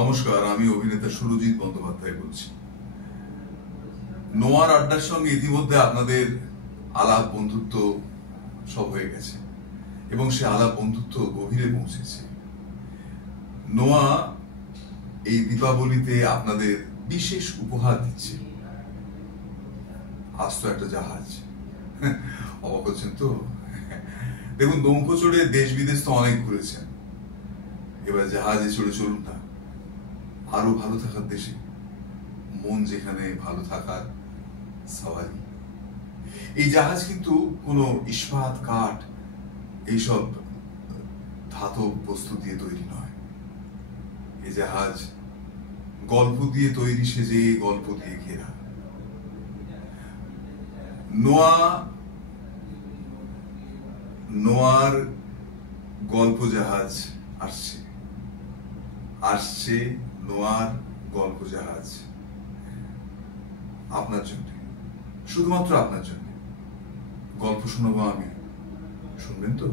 নমস্কার, আমি অভিনেতা সুরজিৎ বন্দ্যোপাধ্যায় বলছি। নোয়ার আড্ডার সঙ্গে ইতিমধ্যে আপনাদের আলাপ বন্ধুত্ব সব হয়ে গেছে এবং সে আলাপ বন্ধুত্ব গভীরে পৌঁছেছে। নোয়া এই দীপাবলিতে আপনাদের বিশেষ উপহার দিচ্ছে, আস্ত একটা জাহাজ। অবাক হচ্ছেন তো? দেখুন, নৌকো চড়ে দেশ বিদেশ তো অনেক ঘুরেছেন, এবার জাহাজে চড়ে চলুন না আরো ভালো থাকার দেশে, মন যেখানে ভালো থাকার সওয়ারি। এই জাহাজ কিন্তু কোনো ইস্পাত, কাঠ, এইসব ধাতব বস্তু দিয়ে তৈরি নয়। এই জাহাজ গল্প দিয়ে তৈরি, সেজে গল্প দিয়ে ঘেরা। নোয়ার গল্প জাহাজ আসছে আসছে নোয়ার গল্প জাহাজ আপনার জন্য, শুধুমাত্র আপনার জন্য। গল্প শোনাবো আমি, শুনবেন তো?